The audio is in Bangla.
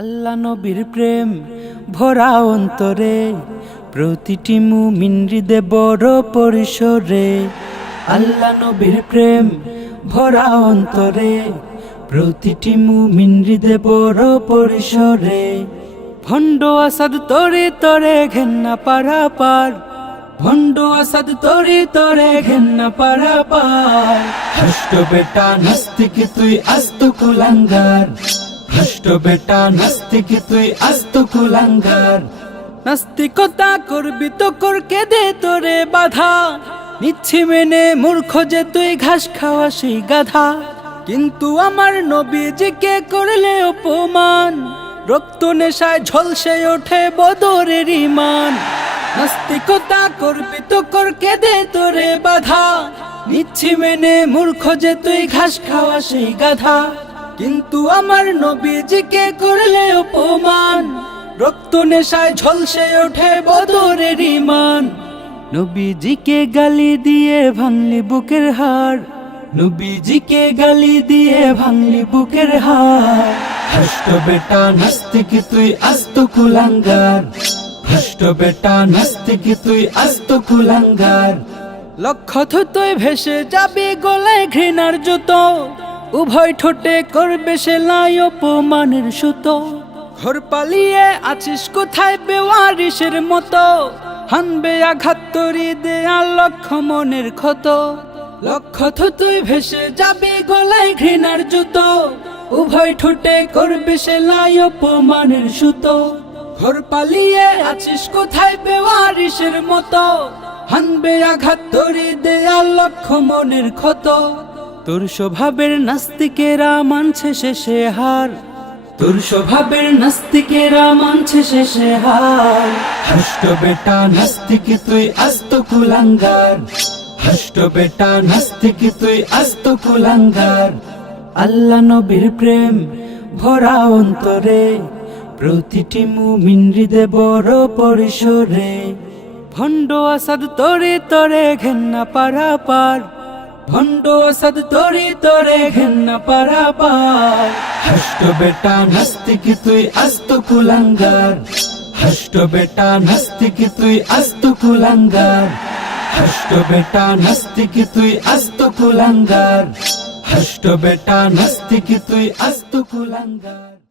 আল্লাহ নবীর প্রেম ভরা অন্তরে, প্রতিটি মুমিন হৃদে বড় পরিসরে। আল্লাহ নবীর প্রেম ভরা অন্তরে, প্রতিটি মুমিন হৃদে বড় পরিসরে। ভণ্ড আসাদ তরে তরে ঘেন্না পারা পার, ভণ্ড আসাদ তরে তরে ঘেন্না পারা পার। বেটা নাস্তিক তুই আস্ত কুলাঙ্গার ভ্রষ্ট বেটা, নাস্তিক তুই আস্ত কুলাঙ্গার। নাস্তিকতা করবি তো কর দে তোরে বাধা। নিচ্ছি মেনে মূর্খ যে তুই ঘাস খাওয়া সেই গাধা। কিন্তু আমার নবীজিকে করলে অপমান। রক্ত নেশায় ঝলসে ওঠে বদরের ইমান নাস্তিকতা করবি তো কর দে তোরে বাধা। নিচ্ছি মেনে মূর্খ যে তুই ঘাস খাওয়া সেই গাধা। কিন্তু আমার নবীজিকে করলে অপমান। রক্ত নেশায় ঝলসে ওঠে বদরের ইমান নবীজিকে গালি দিয়ে ভাঙলি বুকের হাড়। নবীজিকে গালি দিয়ে ভাঙলি বুকের হাড়। হষ্ট বেটা নাস্তিক তুই আস্ত কুলাঙ্গার। ভ্রষ্ট বেটা নাস্তিক তুই আস্ত কুলাঙ্গার। লক্ষ্য তুই ভেসে যাবি গলায় ঘৃণার জুতো। উভয় ঠোঁটে করবে সে লাই অপমানের সুতো। ঘর পালিয়ে আছিস কোথায় বেওয়ারিসের মতো? হানবে আঘাত তরি দেয়া লক্ষ মনের ক্ষত। লক্ষ তুই ভেসে যাবি গলায় ঘৃণার জুতো। উভয় ঠোঁটে করবে সে লাই অপমানের সুতো। ঘর পালিয়ে আছিস কোথায় বেওয়ারিসের মতো? হানবে আঘাত তরি দেয়া লক্ষ মনের ক্ষত। তোর স্বভাবের নাস্তিকেরা মানছে শেষে হার। তোর স্বভাবের নাস্তিকেরা মানছে শেষে হার। হষ্ট বেটা নাস্তিক তুই আস্ত কুলাঙ্গার। হষ্ট বেটা নাস্তিক তুই আস্ত কুলাঙ্গার। আল্লাহ নবীর প্রেম ভরা অন্তরে, প্রতিটি মুমিন হৃদে বড় পরিসরে। ভণ্ড আসাদ তরে তরে ঘেন্না পারা পার ভণ্ড আসাদ তরে তরে ঘেন্না পারা পার। হষ্ট বেটা নাস্তিক তুই আস্ত কুলাঙ্গার। হষ্ট বেটা নাস্তিক তুই আস্ত কুলাঙ্গার। হষ্ট বেটা নাস্তিক তুই আস্ত কুলাঙ্গার। হষ্ট বেটা নাস্তিক তুই আস্ত কুলাঙ্গার।